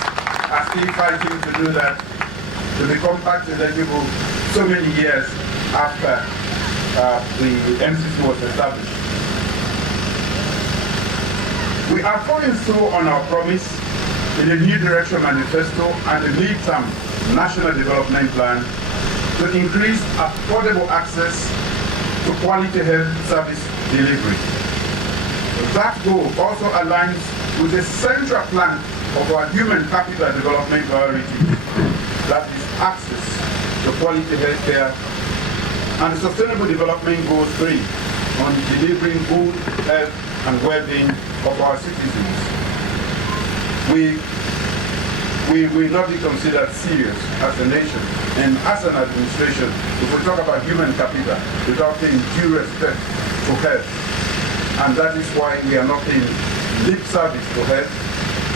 are still fighting to do that, to be compact eligible so many years after the MCC was established. We are following through on our promise in the New Direction Manifesto and the Midterm National Development Plan to increase affordable access to quality health service delivery. That goal also aligns with the central plank of our human capital development priority, that is access to quality health care, and the Sustainable Development Goal 3 on delivering good health and well-being of our citizens. We will not be considered serious as a nation and as an administration if we talk about human capital without paying due respect to health. And that is why we are not paying lip service to health,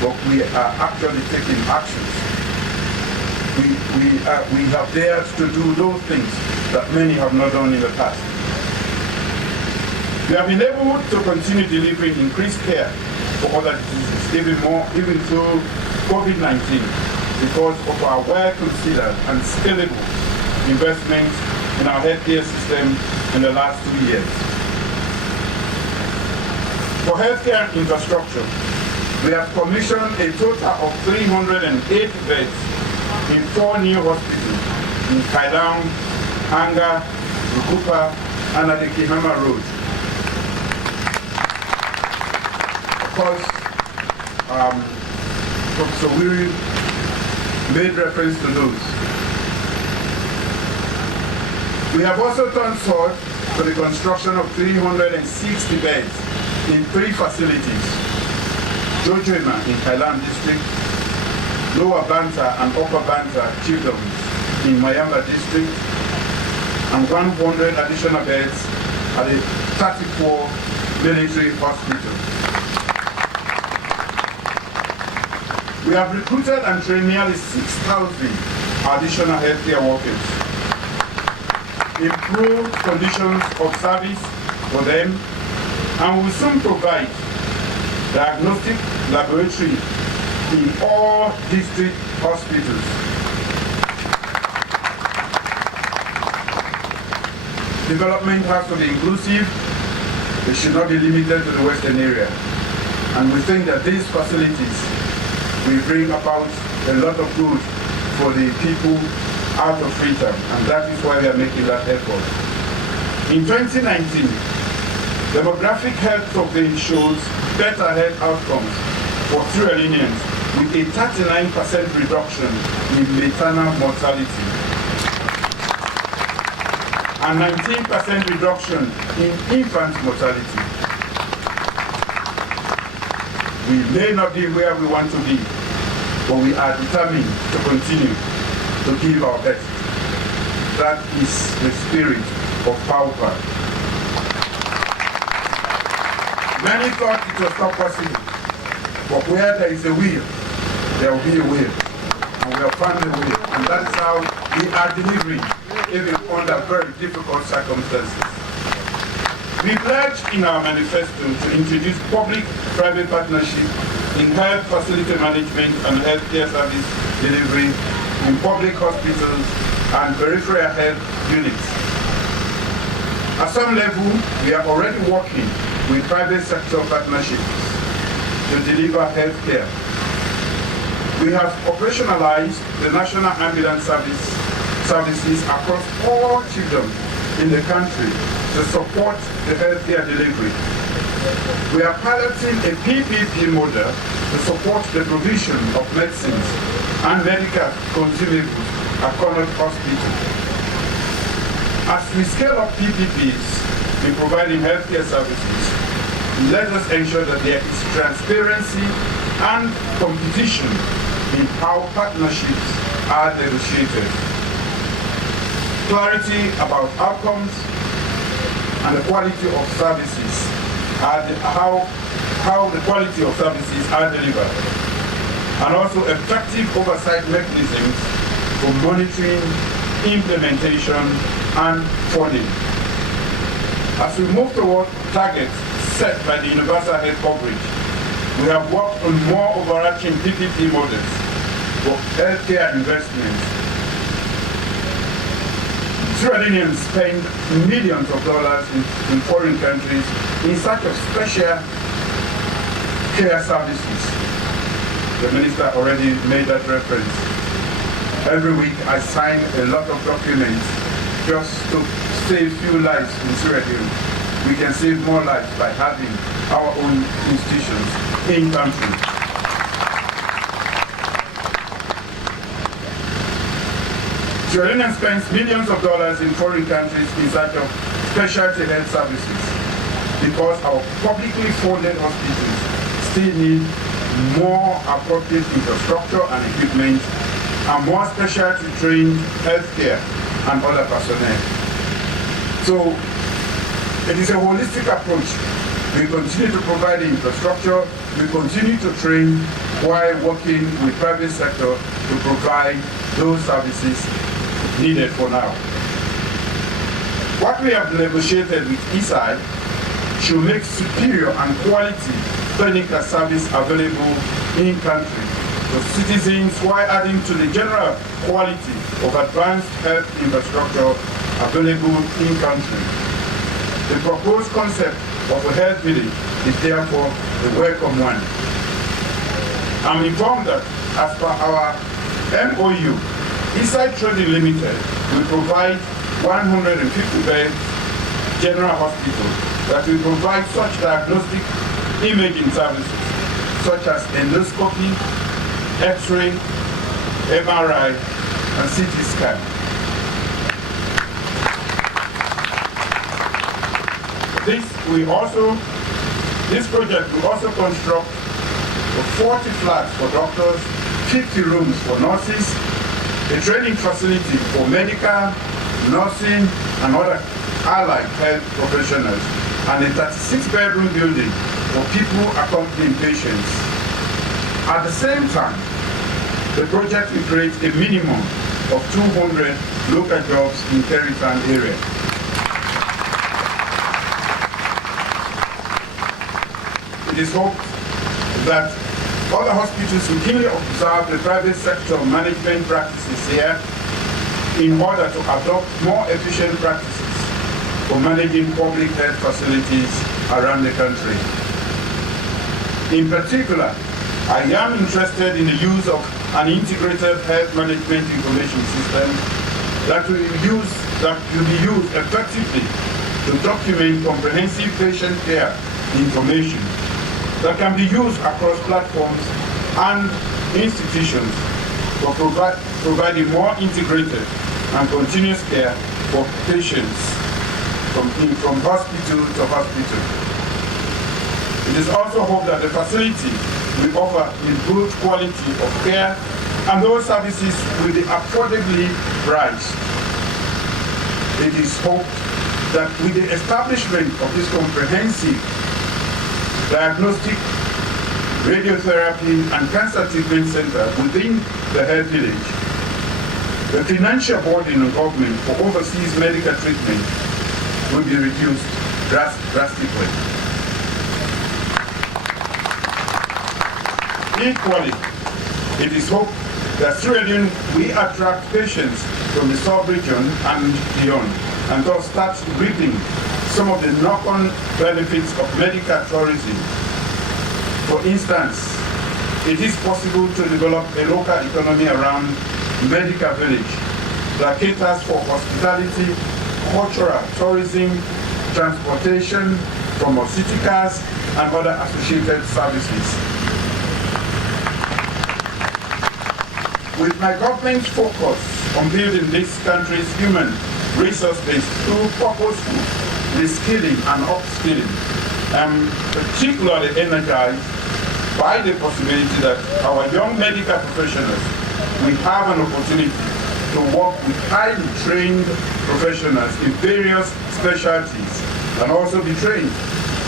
but we are actually taking actions. We have dared to do those things that many have not done in the past. We have been able to continue delivering increased care for other diseases, even through COVID-19, because of our well-considered and scalable investments in our healthcare system in the last 2 years. For healthcare infrastructure, we have commissioned a total of 308 beds in 4 new hospitals in Kailam, Hanga, Rukupa, and at the Kihama Road. Of course, Professor Wiri made reference to those. We have also turned forward to the construction of 360 beds in 3 facilities: Jojoima in Kailam District, Lower Banta and Upper Banta Chiefdoms in Mayamba District, and 100 additional beds at the 34 military hospital. We have recruited and trained nearly 6,000 additional healthcare workers, improved conditions of service for them, and will soon provide diagnostic laboratory in all district hospitals. Development has to be inclusive. It should not be limited to the Western area. And we think that these facilities will bring about a lot of good for the people out of Freetown, and that is why we are making that effort. In 2019, demographic health survey shows better health outcomes for Sierra Leoneans with a 39% reduction in maternal mortality and 19% reduction in infant mortality. We may not be where we want to be, but we are determined to continue to give our best. That is the spirit of PAUPA. Many thought it was not possible, but where there is a will, there will be a will. And we have found a will, and that is how we are delivering, even under very difficult circumstances. We pledged in our manifesto to introduce public-private partnership in health facility management and healthcare service delivery in public hospitals and peripheral health units. At some level, we are already working with private sector partnerships to deliver healthcare. We have operationalized the National Ambulance services across all chiefdoms in the country to support the healthcare delivery. We are piloting a PPP model to support the provision of medicines and medical consumables at Connaught Hospital. As we scale up PPPs in providing healthcare services, let us ensure that there is transparency and competition in how partnerships are negotiated. Clarity about outcomes and the quality of services how the quality of services are delivered, and also effective oversight mechanisms for monitoring, implementation, and funding. As we move toward targets set by the universal health coverage, we have worked on more overarching PPP models for healthcare investments. Sierra Leoneans spend millions of dollars in foreign countries in search of special care services. The minister already made that reference. Every week I sign a lot of documents just to save few lives in Sierra Leone. We can save more lives by having our own institutions in country. Sierra Leone spends millions of dollars in foreign countries in search of specialty health services because our publicly funded hospitals still need more appropriate infrastructure and equipment and more specialty trained healthcare and other personnel. So it is a holistic approach. We continue to provide the infrastructure, we continue to train while working with private sector to provide those services needed for now. What we have negotiated with ESI should make superior and quality clinical service available in country to citizens while adding to the general quality of advanced health infrastructure available in country. The proposed concept of a health village is therefore a welcome one. I'm informed that as per our MOU, ESI Trading Limited will provide 150-bed general hospital that will provide such diagnostic imaging services such as endoscopy, X-ray, MRI, and CT scan. This project will also construct 40 flats for doctors, 50 rooms for nurses, a training facility for medical, nursing, and other allied health professionals, and a 36-bedroom building for people accompanying patients. At the same time, the project will create a minimum of 200 local jobs in Keritan area. It is hoped that other hospitals will keenly observe the private sector management practices here in order to adopt more efficient practices for managing public health facilities around the country. In particular, I am interested in the use of an integrated health management information system that will be used effectively to document comprehensive patient care information that can be used across platforms and institutions for providing more integrated and continuous care for patients from hospital to hospital. It is also hoped that the facility will offer improved quality of care and those services will be affordably priced. It is hoped that with the establishment of this comprehensive diagnostic, radiotherapy, and cancer treatment center within the health village, the financial burden on government for overseas medical treatment will be reduced drastically. Equally, it is hoped that Sierra Leone will attract patients from the sub-region and beyond, and thus start reaping some of the knock-on benefits of medical tourism. For instance, it is possible to develop a local economy around medical village that caters for hospitality, cultural tourism, transportation, pharmaceuticals, and other associated services. With my government's focus on building this country's human resource base through purposeful reskilling and upskilling, I'm particularly energized by the possibility that our young medical professionals will have an opportunity to work with highly trained professionals in various specialties and also be trained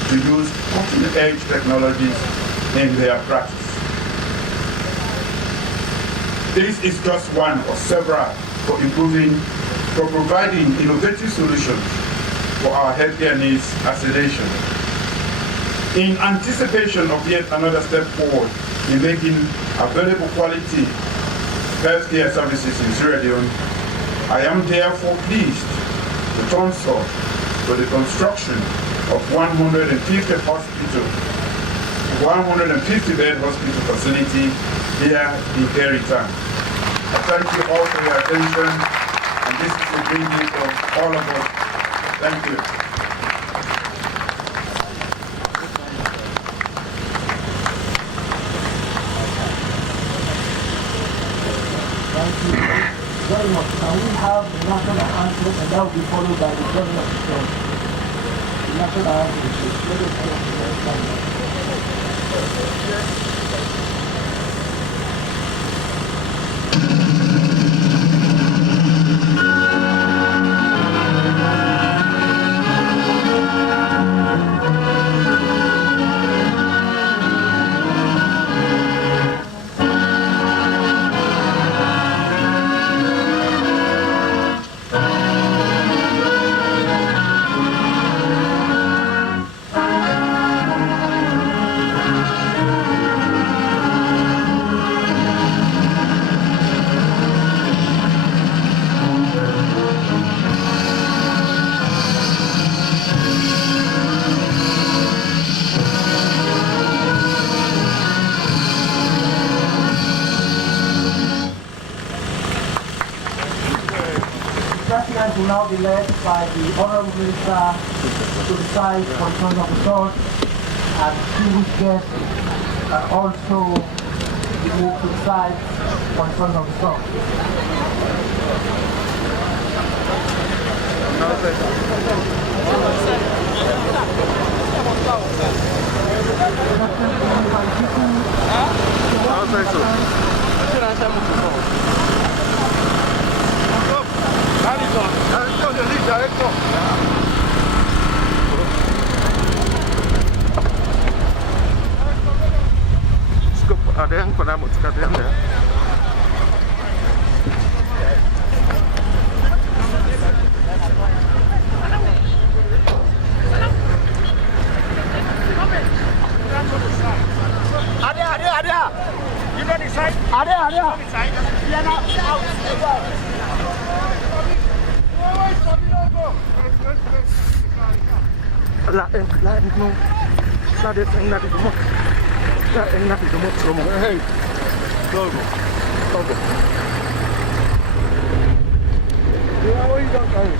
to use cutting-edge technologies in their practice. This is just one of several for providing innovative solutions for our healthcare needs as a nation. In anticipation of yet another step forward in making available quality healthcare services in Sierra Leone, I am therefore pleased to consult for the construction of 150-bed hospital facility here in Keritan. I thank you all for your attention, and this is a great day for all of us. Thank you. Thank you very much. Now we have the national anthem, and that will be followed by the joining of the song. The national anthem is played. Will now be led by the Honorable Minister to the side for the front of the sword, and distinguished guests can also move to the side for the front of the sword. Ada yang pernah mau sekalian ya. Ada. You don't decide. Ada. We are not out. Hey, Togo. Yeah, what you got going?